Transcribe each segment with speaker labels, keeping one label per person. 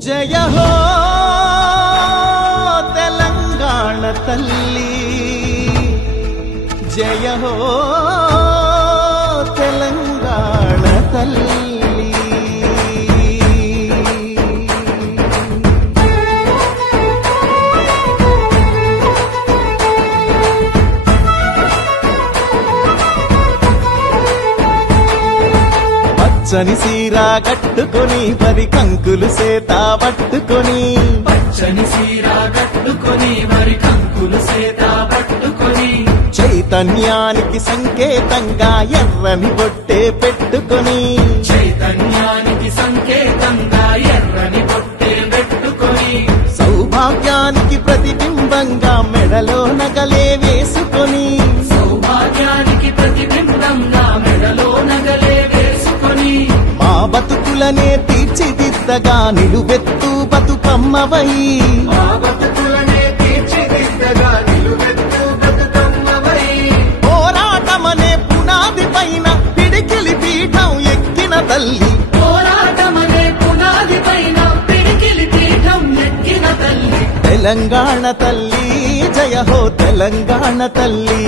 Speaker 1: జయ హో తెలంగాణ తల్లి. జయ హో పచ్చని సీర కట్టుకొని పది కంకులు సేత పట్టుకొని.
Speaker 2: పచ్చని సీర కట్టుకొని మరి కంకులు సేత పట్టుకొని.
Speaker 1: చైతన్యానికి సంకేతంగా ఎర్రని బొట్టే పెట్టుకొని.
Speaker 2: చైతన్యానికి సంకేతంగా ఎర్రని పొట్టే పెట్టుకొని.
Speaker 1: సౌభాగ్యానికి ప్రతిబింబంగా మెడలో నగలే వేసుకొని.
Speaker 2: సౌభాగ్యానికి ప్రతిబింబంగా మెడలో నగలే
Speaker 1: బతుకులనే తీర్చిదిద్దగా నిలువెత్తు బతుకమ్మవై.
Speaker 2: మా బతుకులనే తీర్చిదిద్దగా నిలువెత్తు బతుకమ్మవై.
Speaker 1: పోరాటమనే పునాది పైన పిడికిలి పీఠం ఎక్కిన తల్లి.
Speaker 2: పోరాటమనే పునాది పైన పిడికిలి పీఠం ఎక్కిన తల్లి.
Speaker 1: తెలంగాణ తల్లి జయ హో తెలంగాణ తల్లి.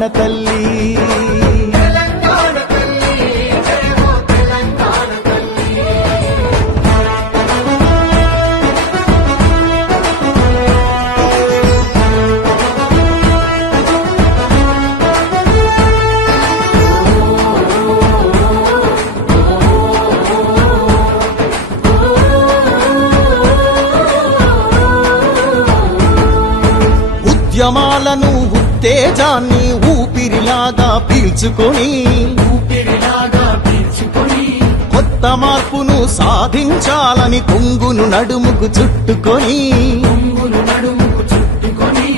Speaker 2: తెలంగాణ తల్లి.
Speaker 1: ఉద్యమాలను ఉత్తేజాన్ని ఊపిరిలాగా పీల్చుకొని
Speaker 2: ఊపిరిలాగా పీల్చుకొని.
Speaker 1: కొత్త మార్పును సాధించాలని కొంగును నడుముకు చుట్టుకొని
Speaker 2: నడుముకు చుట్టుకొని.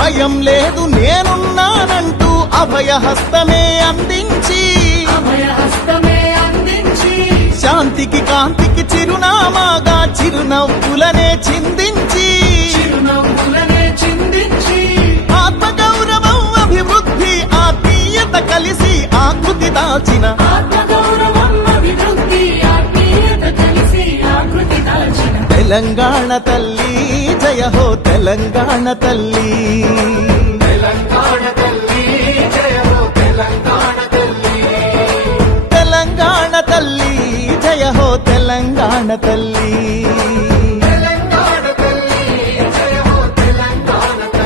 Speaker 1: భయం లేదు నేనున్నానంటూ అభయ హస్తమే అందించి
Speaker 2: అభయ హస్తమే అందించి.
Speaker 1: శాంతికి కాంతికి చిరునామాగా చిరునవ్వులనే చిందించి
Speaker 2: దాచిన.
Speaker 1: తెలంగాణ తల్లి జయ హో తెలంగాణ తల్లి.
Speaker 2: తెలంగాణ తల్లి జయ హో తెలంగాణ తల్లి.
Speaker 1: తెలంగాణ తల్లి జయ హో తెలంగాణ తల్లి